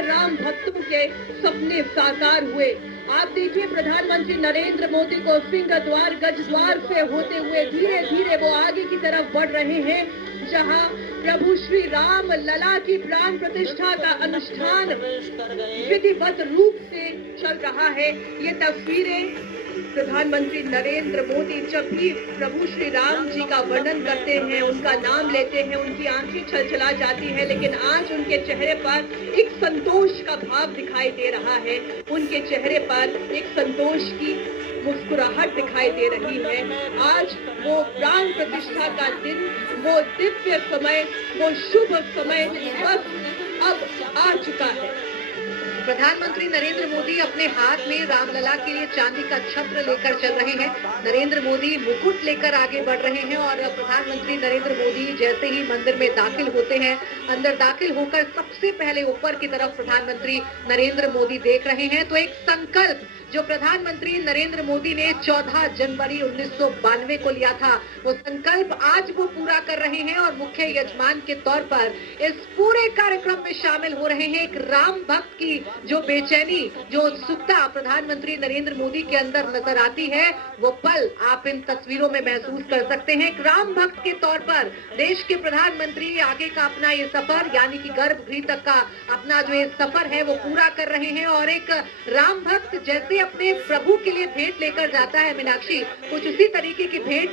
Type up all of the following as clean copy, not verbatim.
में राम भक्तों के सपने साकार हुए। आप देखिए प्रधानमंत्री नरेंद्र मोदी को सिंह द्वार गज द्वार से होते हुए धीरे धीरे वो आगे की तरफ बढ़ रहे हैं, जहां प्रभु श्री राम लला की प्राण प्रतिष्ठा का अनुष्ठान विधिवत रूप से चल रहा है। ये तस्वीरें प्रधानमंत्री नरेंद्र मोदी जब भी प्रभु श्री राम जी का वर्णन करते हैं, उनका नाम लेते हैं, उनकी आंखें छलछला जाती है, लेकिन आज उनके चेहरे पर एक संतोष का भाव दिखाई दे रहा है। उनके चेहरे पर एक संतोष की मुस्कुराहट दिखाई दे रही है। आज वो प्राण प्रतिष्ठा का दिन, वो दिव्य समय, वो शुभ समय बस अब आ चुका है। प्रधानमंत्री नरेंद्र मोदी अपने हाथ में रामलला के लिए चांदी का छत्र लेकर चल रहे हैं। नरेंद्र मोदी मुकुट लेकर आगे बढ़ रहे हैं और प्रधानमंत्री नरेंद्र मोदी जैसे ही मंदिर में दाखिल होते हैं, अंदर दाखिल होकर सबसे पहले ऊपर की तरफ प्रधानमंत्री नरेंद्र मोदी देख रहे हैं। तो एक संकल्प जो प्रधानमंत्री नरेंद्र मोदी ने 14 जनवरी 1992 को लिया था, वो संकल्प आज वो पूरा कर रहे हैं और मुख्य यजमान के तौर पर इस पूरे कार्यक्रम में शामिल हो रहे हैं। एक राम भक्त की जो बेचैनी, जो उत्सुकता प्रधानमंत्री नरेंद्र मोदी के अंदर नजर आती है, वो पल आप इन तस्वीरों में महसूस कर सकते हैं। एक राम भक्त के तौर पर देश के प्रधानमंत्री आगे का अपना ये सफर, यानी कि गर्भगृह तक का अपना जो ये सफर है वो पूरा कर रहे हैं। और एक राम भक्त जैसे अपने प्रभु के लिए भेंट लेकर जाता है मीनाक्षी, कुछ उसी तरीके की भेंट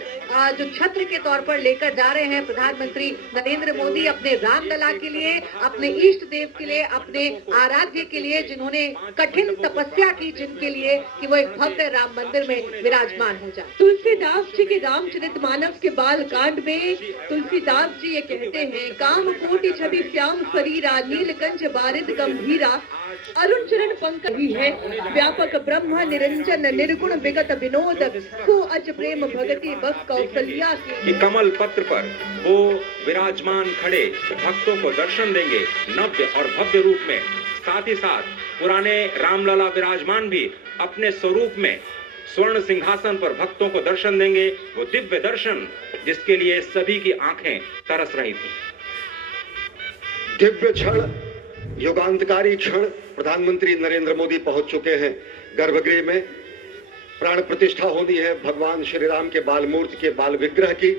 जो छत्र के तौर पर लेकर जा रहे हैं प्रधानमंत्री नरेंद्र मोदी अपने रामलला के लिए, अपने इष्ट देव के लिए, अपने आराध्य के लिए, जिन्होंने कठिन तपस्या की, जिनके लिए कि वो एक भव्य राम मंदिर में विराजमान हो जाए। तुलसीदास जी के रामचरितमानस के बाल कांड में तुलसीदास जी ये कहते हैं, काम कोटि छवि श्याम शरीरा, नीलकंठ बारिद गंभीरा, अरुण चरण पंकज है, व्यापक ब्रह्म निरंजन निर्गुण विगत विनोद, को अज प्रेम भगति बस कौशल्या की कमल पत्र पर वो विराजमान खड़े भक्तों को दर्शन देंगे नव्य और भव्य रूप में। साथ ही साथ पुराने रामलला विराजमान भी अपने स्वरूप में स्वर्ण सिंहासन पर भक्तों को दर्शन देंगे। वो दिव्य दर्शन जिसके लिए सभी की आंखें तरस रही थी। दिव्य क्षण, युगांतकारी क्षण, प्रधानमंत्री नरेंद्र मोदी पहुंच चुके हैं गर्भगृह में। प्राण प्रतिष्ठा होनी है भगवान श्री राम के बाल मूर्ति के बाल विग्रह की।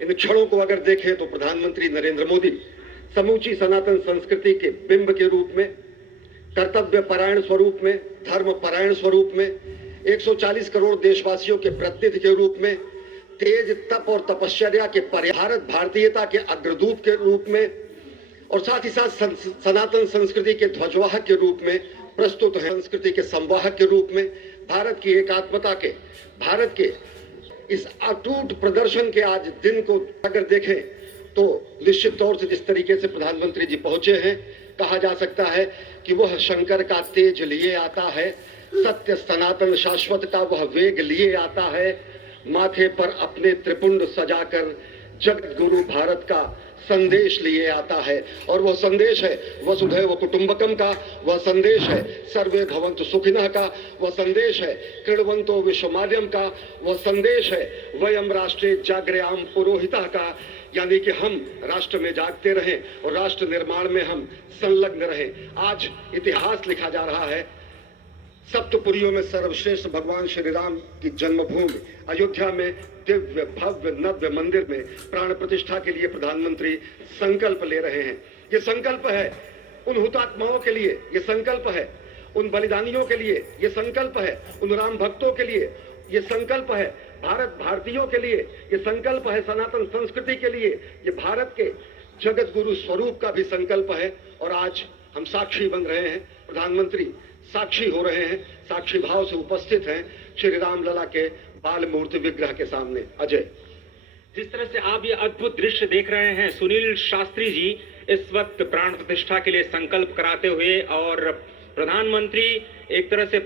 इन क्षणों को अगर देखें तो प्रधानमंत्री नरेंद्र मोदी समूची सनातन संस्कृति के बिंब के रूप में, कर्तव्य परायण स्वरूप में, धर्म परायण स्वरूप में, 140 करोड़ देशवासियों के प्रतिनिधि के रूप में, तेज तप और तपश्चर्या के भारत भारतीयता के अग्रदूत के रूप में और साथ ही साथ सनातन संस्कृति के ध्वजवाहक के रूप में प्रस्तुत है। संस्कृति के संवाहक के रूप में भारत की एकात्मता के, भारत के इस अटूट प्रदर्शन के आज दिन को अगर देखें तो निश्चित तौर से जिस तरीके से प्रधानमंत्री जी पहुंचे हैं, कहा जा सकता है कि वह शंकर का तेज लिए आता है, सत्य सनातन शाश्वत का वह वेग लिए आता है, माथे पर अपने त्रिपुंड सजाकर जगत गुरु भारत का संदेश लिए आता है। और वह संदेश है वसुधैव कुटुंबकम का, वह संदेश है सर्वे भवन्तु सुखिनः का, वह संदेश है कृण्वन्तो विश्वमार्यम का, वह संदेश है वयम राष्ट्रे जागर्याम पुरोहितः का, यानी कि हम राष्ट्र में जागते रहें और राष्ट्र निर्माण में हम संलग्न रहें। आज इतिहास लिखा जा रहा है। सप्तपुरियों में सर्वश्रेष्ठ भगवान श्री राम की जन्मभूमि अयोध्या में दिव्य भव्य नव्य मंदिर में प्राण प्रतिष्ठा के लिए प्रधानमंत्री संकल्प ले रहे हैं। ये संकल्प है उन हुतात्माओं के लिए, ये संकल्प है उन बलिदानियों के लिए, ये संकल्प है उन राम भक्तों के लिए, ये संकल्प है भारत भारतीयों के लिए, ये संकल्प है सनातन संस्कृति के लिए, ये भारत के जगत गुरु स्वरूप का भी संकल्प है। और आज हम साक्षी बन रहे हैं, प्रधानमंत्री साक्षी हो रहे हैं, साक्षी भाव से उपस्थित हैं श्री राम लला के बाल मूर्ति विग्रह के सामने। अजय, जिस तरह से आप ये अद्भुत दृश्य देख रहे हैं, सुनील शास्त्री जी इस वक्त प्राण प्रतिष्ठा के लिए संकल्प कराते हुए और प्रधानमंत्री एक तरह से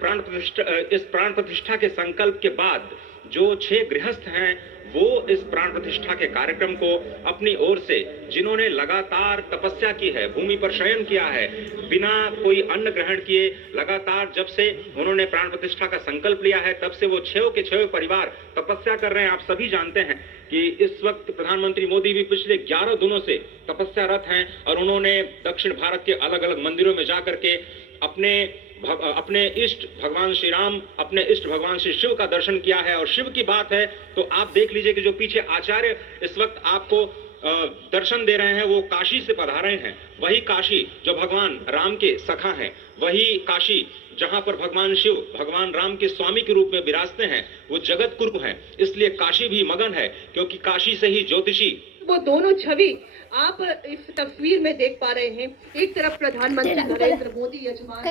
इस प्राण प्रतिष्ठा के संकल्प के बाद जो 6 गृहस्थ हैं वो इस प्राण प्रतिष्ठा के कार्यक्रम को अपनी ओर से, जिन्होंने लगातार तपस्या की है, भूमि पर शयन किया है, बिना कोई अन्न ग्रहण किए, लगातार जब से उन्होंने प्राण प्रतिष्ठा का संकल्प लिया है तब से वो 6 के 6 परिवार तपस्या कर रहे हैं। आप सभी जानते हैं कि इस वक्त प्रधानमंत्री मोदी भी पिछले 11 दिनों से तपस्यारत हैं और उन्होंने दक्षिण भारत के अलग अलग मंदिरों में जाकर के अपने इष्ट भगवान श्री राम, अपने इष्ट भगवान श्री शिव का दर्शन किया है। और शिव की बात है तो आप देख लीजिए कि जो पीछे आचार्य इस वक्त आपको दर्शन दे रहे हैं वो काशी से पधारे हैं। वही काशी जो भगवान राम के सखा हैं, वही काशी जहां पर भगवान शिव भगवान राम के स्वामी के रूप में विराजते हैं, वो जगत कुर्ब है। इसलिए काशी भी मगन है, क्योंकि काशी से ही ज्योतिषी। वो दोनों छवि आप इस तस्वीर में देख पा रहे हैं। एक तरफ प्रधानमंत्री नरेंद्र मोदी यजमान